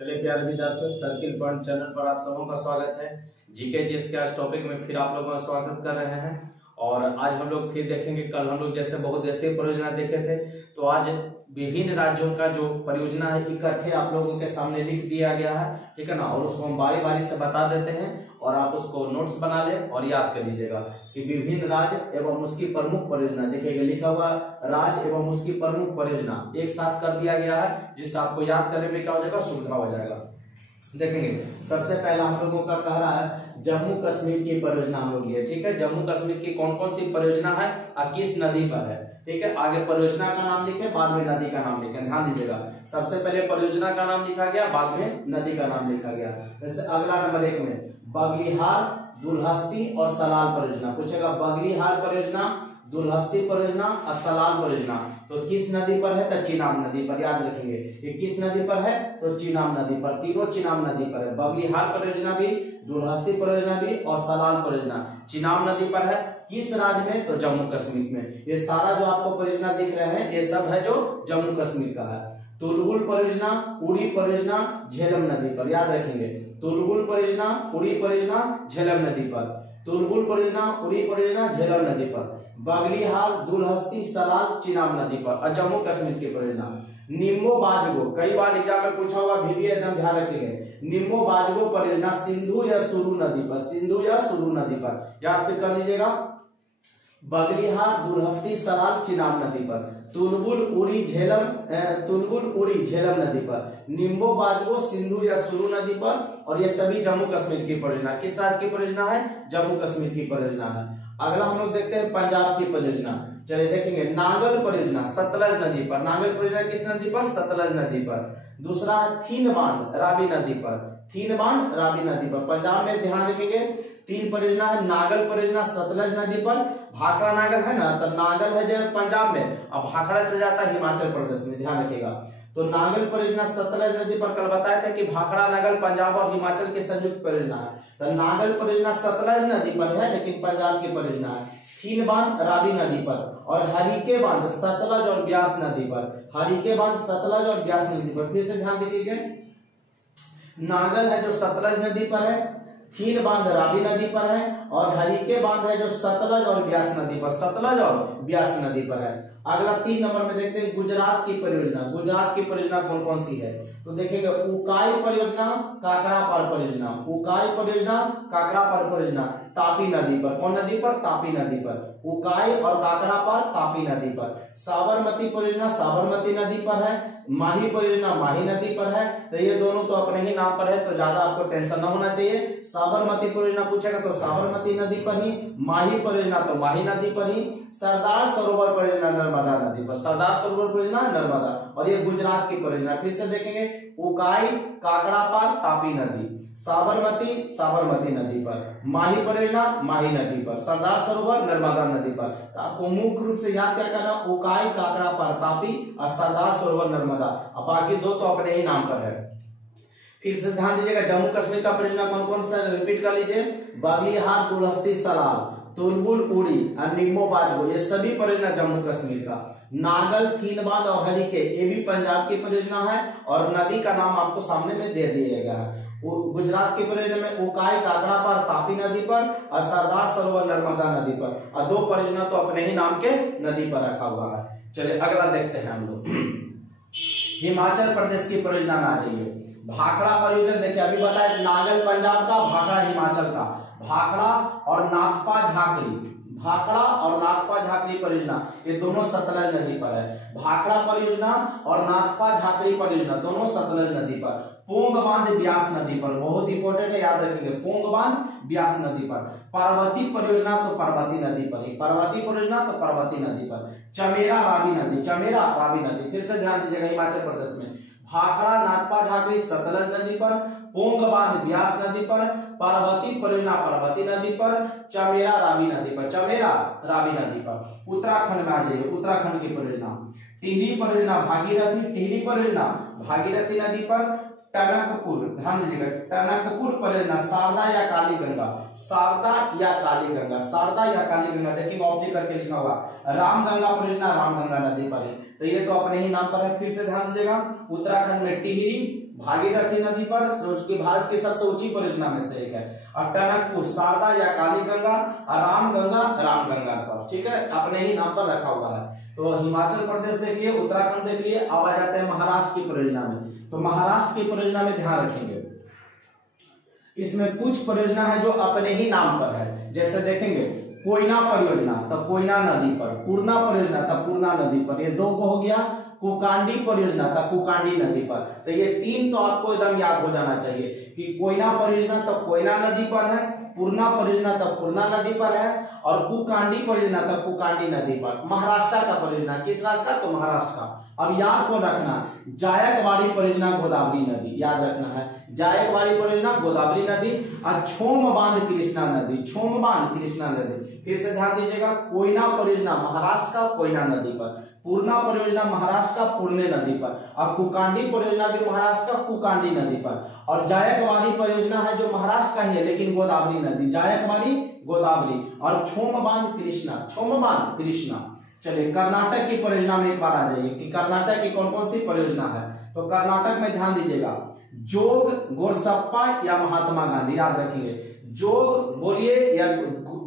चलिए प्यारे विद्यार्थियों, सर्किल पॉइंट चैनल पर आप सबों का स्वागत है। जीके जिसके आज टॉपिक में फिर आप लोगों का स्वागत कर रहे हैं। और आज हम लोग फिर देखेंगे, कल हम लोग जैसे बहुउद्देशीय परियोजना देखे थे, तो आज विभिन्न राज्यों का जो परियोजना है इकट्ठे आप लोगों के सामने लिख दिया गया है, ठीक है ना। और उसको हम बारी बारी से बता देते हैं और आप उसको नोट्स बना ले और याद कर लीजिएगा कि विभिन्न राज्य एवं उसकी प्रमुख परियोजना। देखिएगा लिखा हुआ राज्य एवं उसकी प्रमुख परियोजना एक साथ कर दिया गया है, जिससे आपको याद करने में क्या हो जाएगा, सुविधा हो जाएगा। देखेंगे सबसे पहला हम लोगों का कह रहा है जम्मू कश्मीर की परियोजना हम लोग लिए, ठीक है। जम्मू कश्मीर की कौन कौन सी परियोजना है और किस नदी पर है, ठीक है। आगे परियोजना का नाम लिखे, बाद में नदी का नाम लिखे, ध्यान दीजिएगा। सबसे पहले परियोजना का नाम लिखा गया, बाद में नदी का नाम लिखा गया। जैसे अगला नंबर 1 में बगलिहार, दुल्हस्ती और सलाल परियोजना पूछेगा। बगलिहार परियोजना, दुल्हस्ती परियोजना और सलाल परियोजना तो किस नदी पर है, तो चिनाब नदी पर। याद रखेंगे ये किस नदी पर है, तो चिनाब नदी पर। तीनों चिनाब नदी पर है। बगलिहार परियोजना भी, दुल्हस्ती परियोजना भी और सलाल परियोजना चिनाब नदी पर है। किस राज्य में, तो जम्मू कश्मीर में। ये सारा जो आपको परियोजना दिख रहे हैं ये सब है जो जम्मू कश्मीर का है। तुलबुल परियोजना, उड़ी परियोजना झेलम नदी पर। याद रखेंगे तुलबुल परियोजना, उड़ी परियोजना झेलम नदी पर। तुलबुल परियोजना, उड़ी परियोजना झेलम नदी पर। बगलिहार, दुल्हस्ती, सलाल चिनाब नदी पर। और जम्मू कश्मीर की परियोजना निम्बो बाजगो, कई बार एग्जाम में पूछा हुआ, भी एकदम ध्यान रखेंगे। निम्बो बाजगो परियोजना सिंधु या सुरु नदी पर। सिंधु या सुरु नदी पर याद फिर कर लीजिएगा। बगलिहार, दुल्हस्ती, सलाल चिनाब नदी पर। तुलबुल उड़ी झेलम, तुलबुल उड़ी झेलम नदी पर। निम्बो बाजगो सिंधु या सुरु नदी पर। और ये सभी जम्मू कश्मीर की परियोजना। किस राज्य की परियोजना है, जम्मू कश्मीर की परियोजना है। अगला हम लोग देखते हैं पंजाब की परियोजना। चलिए देखेंगे नागल परियोजना सतलज नदी पर। नागल परियोजना किस नदी पर, सतलज नदी पर। दूसरा थीन बांध रावी नदी पर। थीन बांध रावी नदी पर। पंजाब में ध्यान रखेंगे 3 परियोजना है। नागल परियोजना सतलज नदी पर। भाखड़ा नागल है ना, तो नागल है जो पंजाब में, अब भाखड़ा चल जाता है हिमाचल प्रदेश में, ध्यान रखिएगा। तो नागल परियोजना सतलज नदी पर, कल बताया था कि भाखड़ा नागल पंजाब और हिमाचल की संयुक्त परियोजना है। तो नागल परियोजना सतलज नदी पर है लेकिन पंजाब की परियोजना है। थीन बांध रावी नदी पर। और हरिके बांध सतलज और ब्यास नदी पर। हरिके बांध सतलज और ब्यास नदी पर। फिर से ध्यान दीजिएगा, नागल है जो सतलज नदी पर है, थीन बांध रावी नदी पर है, और हरिके बांध है जो सतलज और ब्यास नदी पर। सतलज और ब्यास नदी पर है। अगला 3 नंबर में देखते हैं गुजरात की परियोजना। गुजरात की परियोजना कौन कौन सी है, तो देखेंगे उकाई परियोजना, काकरापार परियोजना। उकाई परियोजना, काकरापार परियोजना तापी नदी पर। कौन नदी पर, तापी नदी पर। उकाई और काकरापार तापी नदी पर। साबरमती परियोजना साबरमती नदी पर है। माही परियोजना माही नदी पर है। तो ये दोनों तो अपने ही नाम पर है, तो ज्यादा आपको टेंशन ना होना चाहिए। साबरमती परियोजना पूछेगा तो साबरमती नदी पर ही। माही परियोजना तो माही नदी पर ही। सरदार सरोवर परियोजना नर्मदा नदी पर। सरदार सरोवर परियोजना नर्मदा। और ये गुजरात की परियोजना। फिर से देखेंगे उकाई, काकरापार तापी नदी। साबरमती साबरमती नदी पर। माही परियोजना माही नदी पर। सरदार सरोवर नर्मदा नदी पर। तो आपको मुख्य रूप से याद क्या करना, उकाई, काकरापार तापी और सरदार सरोवर नर्मदा। अब बाकी 2 तो अपने ही नाम पर है। फिर से ध्यान दीजिएगा जम्मू कश्मीर का परियोजना कौन कौन सा, रिपीट कर लीजिए। बगलिहार, दुल्हस्ती, सलाल, तुलबुल उड़ी और निम्बो बाजगो ये सभी परियोजना जम्मू कश्मीर का। नागल, थीन बांध और हरिके ये भी पंजाब की परियोजना है। और नदी का नाम आपको सामने में दे दिया गया है। गुजरात की परियोजना में उकाई, काकरापार तापी नदी पर और सरदार सरोवर नर्मदा नदी पर। और 2 परियोजना तो अपने ही नाम के नदी पर रखा हुआ है। चलिए अगला देखते हैं हम लोग हिमाचल प्रदेश की परियोजना में आ जाइए। भाखड़ा परियोजना देखिए, अभी बताया नागल पंजाब का, भाखड़ा हिमाचल का। भाखड़ा और नाथपा झाकड़ी, भाखड़ा और नाथपा झाकड़ी परियोजना ये दोनों सतलज नदी पर है। भाखड़ा परियोजना और नाथपा झाकड़ी परियोजना दोनों सतलज नदी पर। पोंग बांध ब्यास नदी पर, बहुत इंपॉर्टेंट है, याद रखेंगे। पोंग बांध ब्यास नदी पर। पार्वती परियोजना तो पार्वती नदी पर ही। पार्वती परियोजना तो पार्वती नदी पर। चमेरा रावी नदी, चमेरा रावी नदी। फिर से ध्यान दीजिएगा हिमाचल प्रदेश में भाखड़ा, नाथपा झाकड़ी सतलज नदी पर। पोंग बांध ब्यास नदी पर। पार्वती परियोजना पार्वती नदी पर। चमेरा रावी नदी पर, चमेरा रावी नदी पर। उत्तराखंड में आ जाइए, उत्तराखंड की परियोजना टिहरी परियोजना भागीरथी, टिहरी परियोजना भागीरथी नदी पर। टनकपुर, ध्यान दीजिएगा, टनकपुर परियोजना शारदा या काली गंगा, शारदा या काली गंगा, शारदा या काली गंगा। देखिए ऑप्टी करके लिखा हुआ। रामगंगा परियोजना रामगंगा नदी पर है, तो ये तो अपने ही नाम पर है। फिर से ध्यान दीजिएगा उत्तराखंड में टिहरी, भागीरथी नदी पर, जो कि भारत की सबसे ऊंची परियोजना में से एक है। और टनकपुर शारदा या काली गंगा और रामगंगा पर, ठीक है, अपने ही नाम पर रखा हुआ है। तो हिमाचल प्रदेश देखिए, उत्तराखंड देखिए, अब आ जाते हैं महाराष्ट्र की परियोजना में। तो महाराष्ट्र की परियोजना में ध्यान रखेंगे, इसमें कुछ परियोजना है जो अपने ही नाम पर है। जैसे देखेंगे कोयना परियोजना तो कोयना नदी पर, पूर्णा परियोजना तो पूर्णा नदी पर, ये 2 को हो गया। कुकांडी परियोजना था कुकांडी नदी पर। तो ये 3 तो आपको एकदम याद हो जाना चाहिए कि कोयना परियोजना तो कोयना नदी पर है, पूर्णा परियोजना तो पूर्णा नदी पर है, और कुकांडी परियोजना तो कुकांडी नदी पर। महाराष्ट्र का परियोजना किस राज्य का? तो महाराष्ट्र का। अब याद को रखना, जायकवाड़ी परियोजना गोदावरी नदी, याद रखना है, जायकवाड़ी परियोजना गोदावरी नदी। और छोम बांध कृष्णा नदी, छोम बांध कृष्णा नदी। फिर से ध्यान दीजिएगा, कोयना परियोजना महाराष्ट्र का कोयना नदी पर, पूर्णा परियोजना महाराष्ट्र का पूर्णे नदी पर, और कुकांडी परियोजना भी महाराष्ट्र का कुकांडी नदी पर। और जायकवाड़ी परियोजना है जो महाराष्ट्र का ही है लेकिन गोदावरी नदी, जायकवाड़ी गोदावरी। और छोम बांध कृष्णा, छोम बांध कृष्णा। चलिए कर्नाटक की परियोजना में एक बार आ जाइए कि कर्नाटक की कौन कौन सी परियोजना है। तो कर्नाटक में ध्यान दीजिएगा, जोग गोरसप्पा या महात्मा गांधी, याद रखिए, जोग बोलिए या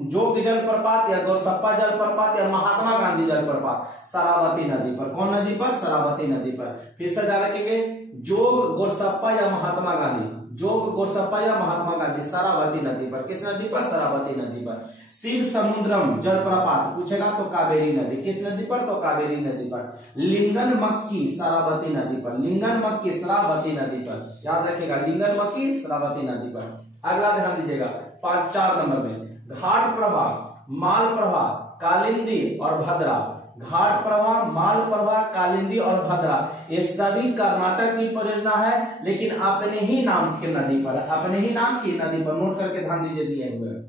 जोग जलप्रपात या गोरसप्पा जलप्रपात या महात्मा गांधी जलप्रपात शरावती नदी पर। कौन नदी पर? शरावती नदी पर। फिर से ध्यान रखेंगे, जोग गोरसप्पा या महात्मा गांधी, जोग गोरसप्पा या महात्मा गांधी शरावती नदी पर। किस नदी पर? शरावती नदी पर। शिव समुद्रम जलप्रपात पूछेगा तो कावेरी नदी, किस नदी पर? तो कावेरी नदी पर। लिंगन मक्की शरावती नदी पर, लिंगन मक्की शरावती नदी पर, याद रखिएगा, लिंगन मक्की शरावती नदी पर। अगला ध्यान दीजिएगा 4 नंबर में, घाट प्रवाह, माल प्रवाह, कालिंदी और भद्रा। घाट प्रवाह, माल प्रवाह, कालिंदी और भद्रा, ये सभी कर्नाटक की परियोजना है लेकिन अपने ही नाम की नदी पर, अपने ही नाम की नदी पर। नोट करके ध्यान दीजिए, दिए हुए।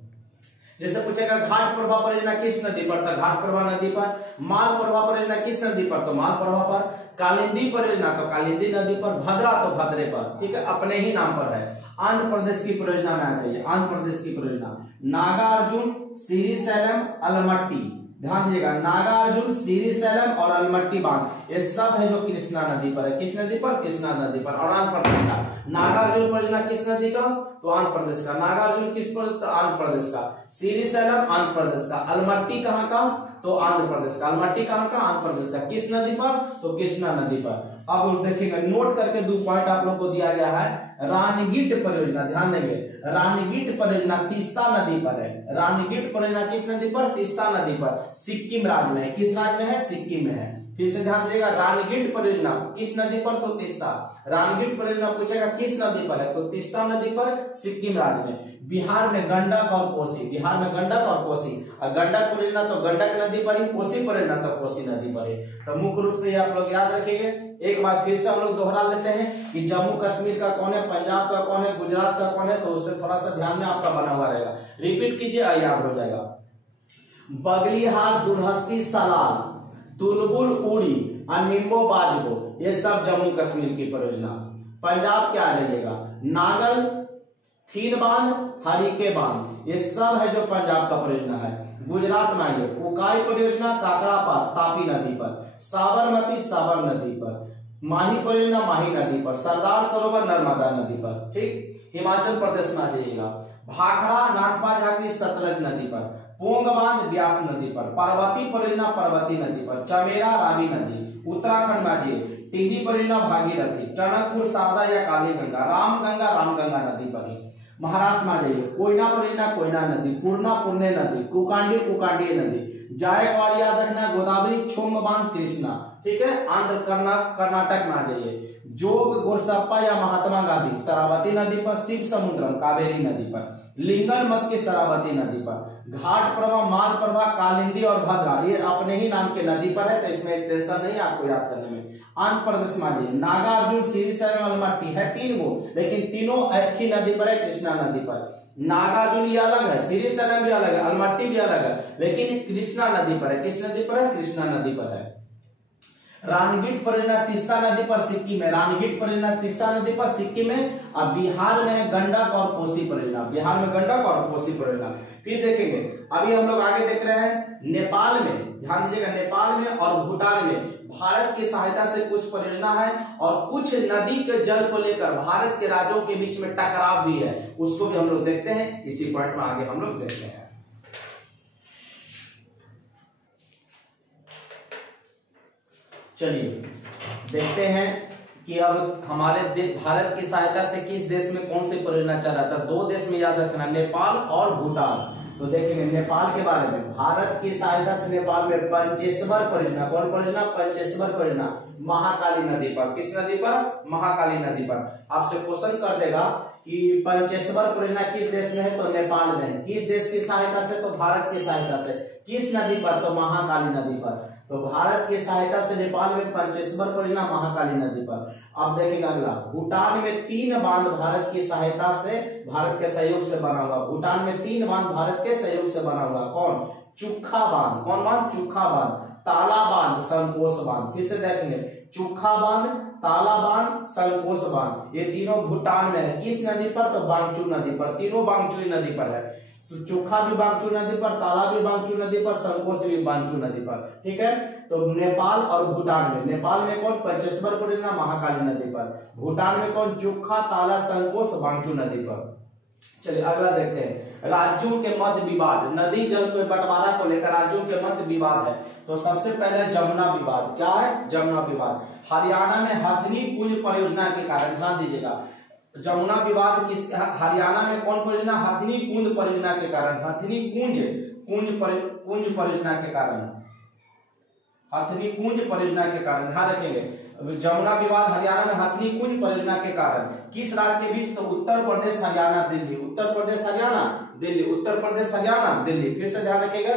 जैसे पूछेगा घाट प्रवाह परियोजना किस नदी पर? तो घाट प्रवाह नदी पर। माल प्रवाह परियोजना किस नदी पर? तो माल प्रवाह पर। कालिंदी परियोजना तो कालिंदी नदी पर। भद्रा तो भद्रे पर, ठीक है, अपने ही नाम पर है। आंध्र प्रदेश की परियोजना में आ जाइए, आंध्र प्रदेश की परियोजना, नागार्जुन, श्रीशैलम, अलमट्टी। ध्यान दीजिएगा, नागार्जुन, श्रीशैलम और अलमट्टी बांध, ये सब है जो कृष्णा नदी पर है। किस नदी पर? कृष्णा नदी पर। और आंध्र प्रदेश का नागार्जुन परियोजना किस नदी का? तो आंध्र प्रदेश का। नागार्जुन किस पर? तो आंध्र प्रदेश का। श्रीशैलम आंध्र प्रदेश का। अलमट्टी कहाँ का? तो आंध्र प्रदेश का। अलमट्टी कहाँ का? आंध्र प्रदेश का। किस नदी पर? तो कृष्णा नदी पर। अब देखिएगा, नोट करके 2 पॉइंट आप लोग को दिया गया है। रानीगीट परियोजना, ध्यान देंगे, रानीगीट परियोजना तीस्ता नदी पर है। रानीगीट परियोजना किस नदी पर? तीस्ता नदी पर, सिक्किम राज्य में है। किस राज्य में है? सिक्किम में है। फिर से ध्यान दीजिएगा, रानीगीट परियोजना किस नदी पर? तो तीस्ता। रानीगीट परियोजना पूछेगा किस नदी पर है? तो तीस्ता नदी पर, सिक्किम राज्य में। बिहार में गंडक और कोसी, बिहार में गंडक और कोसी। और गंडक परियोजना तो गंडक नदी पर ही, कोसी परियोजना तो कोसी नदी पर ही। तो मुख्य रूप से ये आप लोग याद रखेंगे। एक बार फिर से हम लोग दोहरा लेते हैं कि जम्मू कश्मीर का कौन है, पंजाब का कौन है, गुजरात का कौन है, तो उससे थोड़ा सा ध्यान में आपका बना हुआ रहेगा। रिपीट कीजिए, याद हो जाएगा। बगलीहार, दुल्हस्ती, सलाल, तुलबुल उड़ी और निम्बो बाजगो, ये सब जम्मू कश्मीर की परियोजना। पंजाब क्या आ जाइएगा, नागल, थीन बांध, हरिके बांध, ये सब है जो पंजाब का परियोजना है। गुजरात में आइए, उकाई परियोजना काकरापार तापी नदी पर, साबरमती साबर नदी पर, माही परियोजना माही नदी पर, सरदार सरोवर नर्मदा नदी पर। ठीक, हिमाचल प्रदेश में आ जाइएगा, भाखड़ा नाथपा झांकी सतलज नदी पर, पोंग बांध ब्यास नदी पर, पार्वती परियोजना पर्वती नदी पर, चमेरा रावी नदी। उत्तराखंड में आइए, टिहरी परियोजना भागीरथी, टनकपुर शारदा या काली गंगा, रामगंगा नदी पर ही। महाराष्ट्र में आ जाइए, कोयना परियोजना कोयना नदी, पूर्णा पुण्य नदी, कुकांडी नदी, जायकवाड़ी याद रखना, गोदावरी, छोम बांध कृष्णा। ठीक है, आंध्र कर्नाटक में आ जाइए, जोग गोरसप्पा या महात्मा गांधी शरावती नदी पर, शिव समुद्रम कावेरी नदी पर, लिंगन मक्की शरावती नदी पर, घाट प्रवाह, माल प्रवाह, कालिंदी और भद्रा, ये अपने ही नाम के नदी पर है, तो इसमें टेंशन नहीं आपको याद करने में। आंध्र प्रदेश में आ जाइए, नागार्जुन, श्रीशैलम, अलमट्टी है 3 गो, लेकिन तीनों एक ही नदी पर है, कृष्णा नदी पर। नागार्जुन ये अलग है, श्रीशैलम भी अलग है, अलमट्टी भी अलग है, लेकिन कृष्णा नदी पर है। किस नदी पर है? कृष्णा नदी पर है। रानीगीट परियोजना तीस्ता नदी पर सिक्किम में, रानीगीट परियोजना तीस्ता नदी पर सिक्किम में। और बिहार में गंडक और कोसी परियोजना, बिहार में गंडक और कोसी परियोजना। फिर देखेंगे, अभी हम लोग आगे देख रहे हैं नेपाल में, ध्यान दीजिएगा, नेपाल में और भूटान में भारत की सहायता से कुछ परियोजना है और कुछ नदी के जल को लेकर भारत के राज्यों के बीच में टकराव भी है, उसको भी हम लोग देखते हैं। इसी पॉइंट में आगे हम लोग देखते हैं। चलिए देखते हैं कि अब हमारे भारत की सहायता से किस देश में कौन सी परियोजना चल रहा था। 2 देश में याद रखना, नेपाल और भूटान। तो देखेंगे नेपाल के बारे में, भारत की सहायता से नेपाल में पंचेश्वर परियोजना, कौन परियोजना? पंचेश्वर परियोजना, महाकाली नदी पर। किस नदी पर? महाकाली नदी पर। आपसे क्वेश्चन कर देगा कि पंचेश्वर परियोजना किस देश में है? तो नेपाल में है। किस देश की सहायता से? तो भारत की सहायता से। किस नदी पर? तो महाकाली नदी पर। तो भारत की सहायता से नेपाल में पंचेश्वर परियोजना महाकाली नदी पर। अब देखिएगा अगला, भूटान में 3 बांध भारत की सहायता से, भारत के सहयोग से बना हुआ। भूटान में 3 बांध भारत के सहयोग से बना हुआ। कौन? चुखा बांध। कौन बांध? चुखा बांध, ताला बांध, संकोश बांध। फिर से देखेंगे, चुखा बांध, ताला बांध, संकोश बांध, ये तीनों भूटान में है। किस नदी पर? तो बांगचू नदी पर। तीनों बांगचू नदी पर है। चुखा भी बांगचू नदी पर, ताला भी बांगचू नदी पर, संकोश भी बांगचू नदी पर। ठीक है, तो नेपाल और भूटान में, नेपाल में कौन? पंचेश्वर परियोजना महाकाली नदी पर। भूटान में कौन? चुखा, ताला, संकोश, बांगचू नदी पर। चलिए अगला देखते हैं, राज्यों के मध्य विवाद। नदी जल के बंटवारा को लेकर राज्यों के मध्य विवाद है। तो सबसे पहले जमुना विवाद। क्या है? जमुना विवाद। हरियाणा में हथनी कुंज परियोजना के कारण, ध्यान दीजिएगा, जमुना विवाद किस, हरियाणा में कौन परियोजना? हथनी कुंज परियोजना के कारण। हथनी कुंज परियोजना के कारण, हथनी कुंज परियोजना के कारण, ध्यान रखेंगे। जमुना विवाद हरियाणा में हथनी कुंज परियोजना के कारण। किस राज्य के बीच? तो उत्तर प्रदेश, हरियाणा, दिल्ली। उत्तर प्रदेश, हरियाणा, दिल्ली। उत्तर प्रदेश, हरियाणा, दिल्ली। फिर से ध्यान रखिएगा,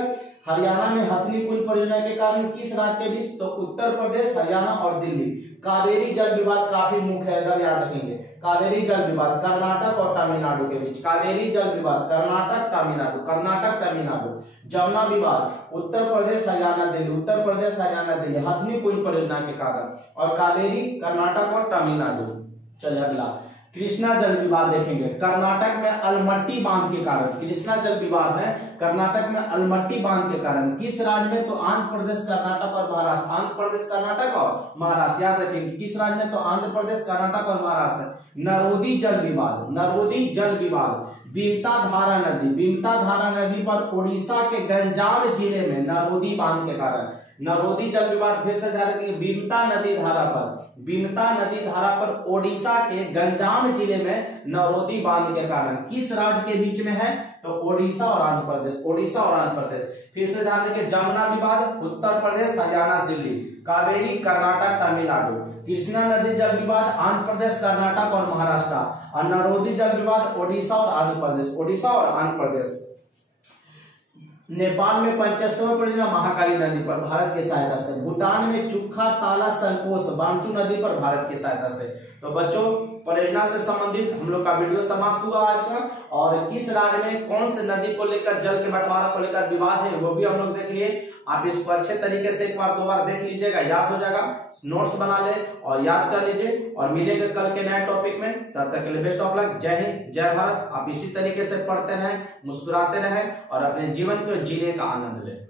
हरियाणा में हथनी कुंज परियोजना के कारण किस राज्य के बीच? तो उत्तर प्रदेश, हरियाणा और दिल्ली। कावेरी जल विवाद काफी मुख्य है, इधर याद रखेंगे। कावेरी जल विवाद कर्नाटक और तमिलनाडु के बीच। कावेरी जल विवाद कर्नाटक, तमिलनाडु, कर्नाटक, तमिलनाडु। जमुना विवाद उत्तर प्रदेश, हरियाणा, दिल्ली। उत्तर प्रदेश, हरियाणा, दिल्ली, हथनी कुंज परियोजना के कारण। और कावेरी कर्नाटक और तमिलनाडु। चलिए अगला, कृष्णा जल विवाद देखेंगे। कर्नाटक में अलमट्टी बांध के कारण, कृष्णा जल विवाद है कर्नाटक में अलमट्टी बांध के कारण। किस राज्य में? तो आंध्र प्रदेश, कर्नाटक और महाराष्ट्र। आंध्र प्रदेश, कर्नाटक और महाराष्ट्र, याद रखेंगे। किस राज्य में? तो आंध्र प्रदेश, कर्नाटक और महाराष्ट्र। नरोदी जल विवाद, नरोदी जल विवाद, बीमता धारा नदी, बीमता धारा नदी पर उड़ीसा के गंजाम जिले में नरोदी बांध के कारण। नरोदी जल विवाद फिर से ध्यान रखिए, बीमता नदी धारा पर, बीमता नदी धारा पर ओडिशा के गंजाम जिले में नरोदी बांध के कारण। किस राज्य के बीच में है? तो ओडिशा और आंध्र प्रदेश, ओडिशा और आंध्र प्रदेश। फिर से ध्यान रखिए, जमुना विवाद उत्तर प्रदेश, हरियाणा, दिल्ली। कावेरी कर्नाटक, तमिलनाडु। कृष्णा नदी जल विवाद आंध्र प्रदेश, कर्नाटक और महाराष्ट्र। और नरोदी जल विवाद ओडिशा और आंध्र प्रदेश, ओडिशा और आंध्र प्रदेश। नेपाल में पंचेश्वर परियोजना महाकाली नदी पर भारत की सहायता से। भूटान में चुखा, ताला, संकोश, बांगचू नदी पर भारत की सहायता से। तो बच्चों, परियोजना से संबंधित हम लोग का वीडियो समाप्त हुआ आज का। और किस राज्य में कौन से नदी को लेकर, जल के बंटवारा को लेकर विवाद है, वो भी हम लोग देख लिए। आप इसको अच्छे तरीके से एक बार 2 बार देख लीजिएगा, याद हो जाएगा। नोट्स बना ले और याद कर लीजिए। और मिलेंगे कल के नए टॉपिक में, तब तक के लिए बेस्ट ऑफ लक। जय हिंद, जय भारत। आप इसी तरीके से पढ़ते रहें, मुस्कुराते रहें और अपने जीवन को जीने का आनंद लें।